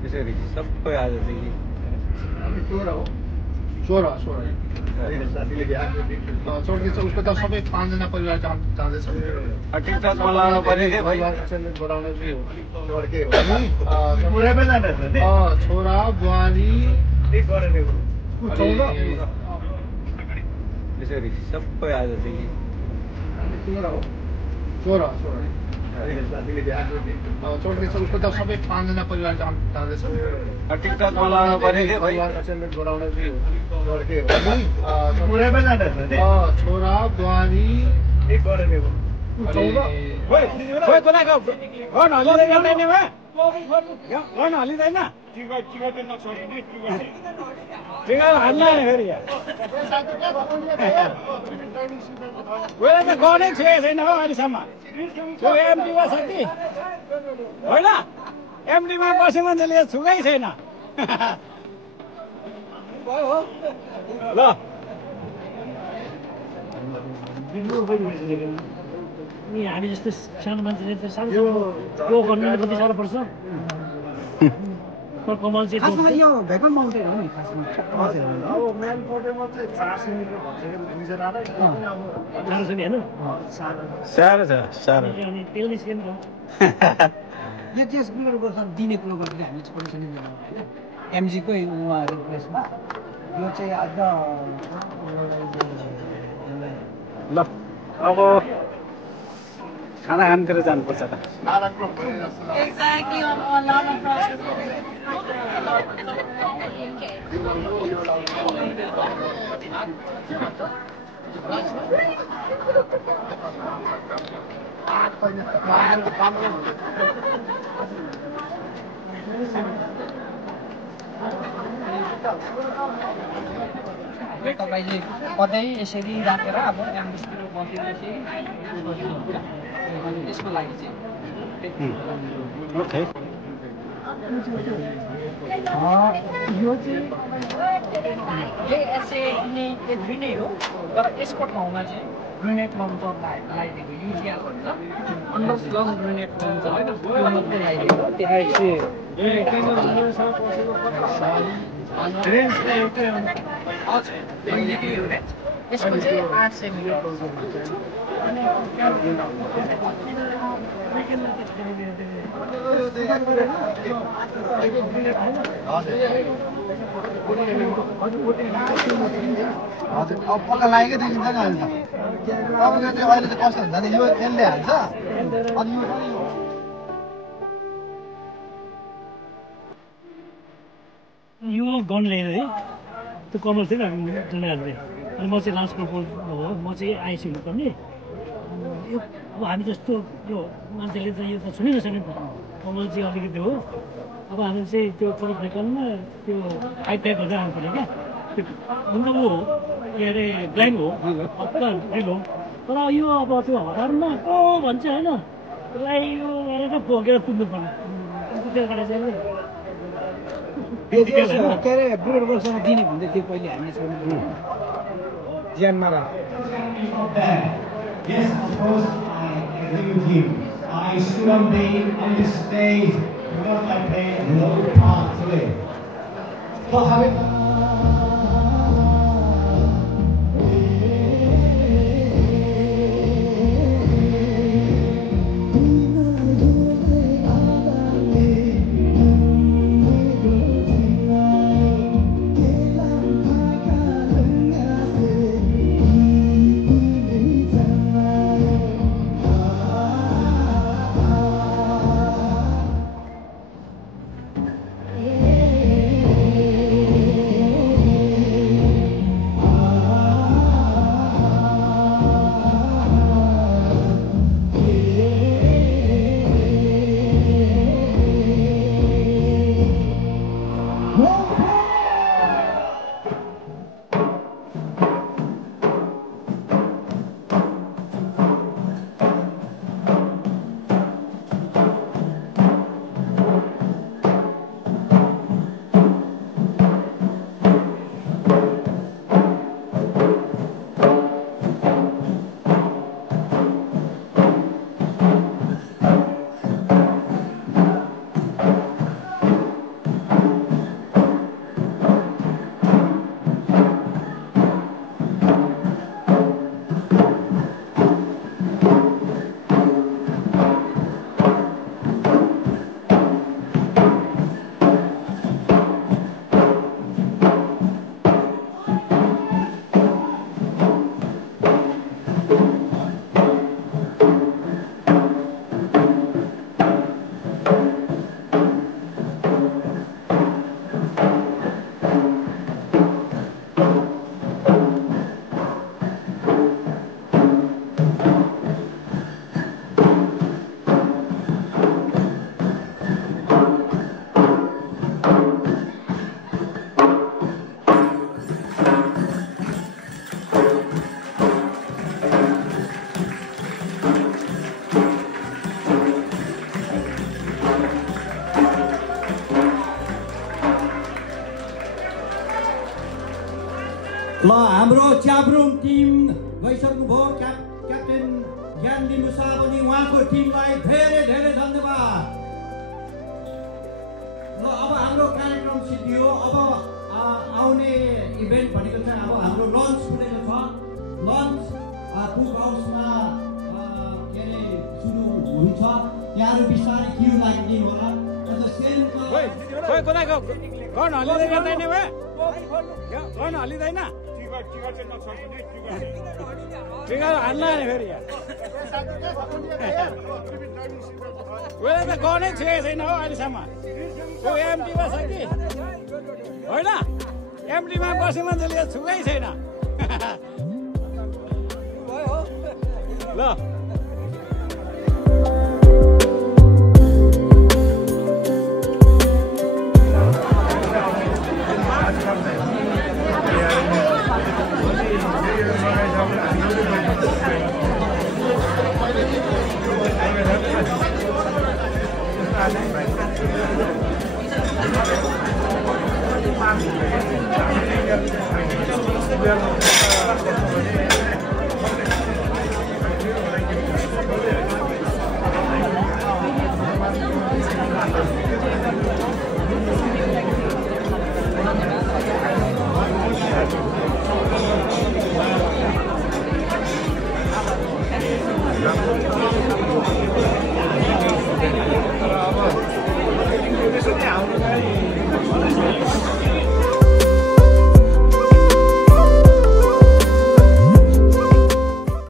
त्यसरी सबै आज चाहिँ चौकी छ उसको त सबै 5 जना परिवार जाँदैछ टिकटकमा लाउनु पर्यो के भाइ छोरा बुहारी त्यसरी सबै आज चाहिँ चौकी छ उसको त सबै 5 जना परिवार जाँदैछ टिकटकमा लाउनु पर्यो के भाइ छोरा बुहारी गर्नै छैन हौ अहिलेसम्म त्यो एमडीमा छ कि होइन एमडीमा बस्ने मान्छेले छुकै छैन ल नि हामी जस्तो सानो मान्छेले त सानो यो गर्नु कति साह्रो पर्छ कमल चाहिँ खासमा यो भेकल माउन्टेन हो नि खासमा अब मेन पोर्टेमा चाहिँ 400 मिटर भन्छ साह्रो छ नि होइन साह्रो छ साह्रो अनि तेल निस्केन त यो त्यस कुरो गर्छ दिने कुरो गर्दै हामी चाहिँ परेसन होइन एमजीकै उहाँहरू प्लेसमा यो चाहिँ अझ ल अब खाना खानतिर जानुपर्छ त Exactly on a lot of process. तपाईँले कतै यसरी राखेर अब एमबिसतिर बसेपछि त्यसको लागि चाहिँ ओके यो चाहिँ एसए दुई नै हो तर यसको ठाउँमा चाहिँ ग्रेनेड लन्चर लगाइदिएको युजिया भन्छ अन्डर प्लस ग्रेनेड लन्चर त्यो मात्रै लगाइदिएको त्यसलाई यसको चाहिँ 800 मिटर हजुर अब पक्का लागेकै देखिन्छ नि अहिले त तपाईँको चाहिँ अहिले चाहिँ कस्तो हुन्छ भने यो यसले हाल्छ अनि यो पनि यो गन लिएर है त्यो कमल थियो नि जनाहरूले अनि म चाहिँ लास्ट प्रपोज हो म चाहिँ आइसी हुनुपर्ने यो अब हामी जस्तो यो मान्छेले त यो त सुनि नसक्ने नि त कमल चाहिँ अलिकति हो अब हामी चाहिँ त्यो कमल फ्याकनमा त्यो फाइट टाइप गर्दै आउनु पर्यो क्या त्यो हुन त ऊ हो के अरे ब्लाइन्ड हो हप्ता ड्रिल हो तर यो अब त्यो हतारमा को भन्छ होइन त्यसलाई यो गरेर बोकेर कुद्नुपर्ने त्यो गरेर चाहिँ के अरे बुढोसँग दिने भन्दै थियो पहिले हामी ज्यानमा Yes, of course, I agree with you. I shouldn't be on this stage because I play a low part to it. But having ल हाम्रो च्याब्रुङ टिम गइसक्नुभयो क्याप्टेन ज्ञान लिनु छ भने उहाँको टिमलाई धेरै धेरै धन्यवाद। ल अब हाम्रो कार्यक्रम सिद्धियो। अब आउने इभेन्ट भनेको चाहिँ अब हाम्रो लन्च हुनेको छ। लन्च फुड हाउसमा के अरे सुरु हुन्छ। त्यहाँहरू बिस्तारै क्यु लाग्ने होला। कौन हलिँदैन भए कौन हलिँदैन टिकट हाल्न नि फेरि त गनै छुएको छैन हौ अहिलेसम्म। एमटीमा छ कि होइन एमटीमा बस्ने मान्छेले छुकै छैन ल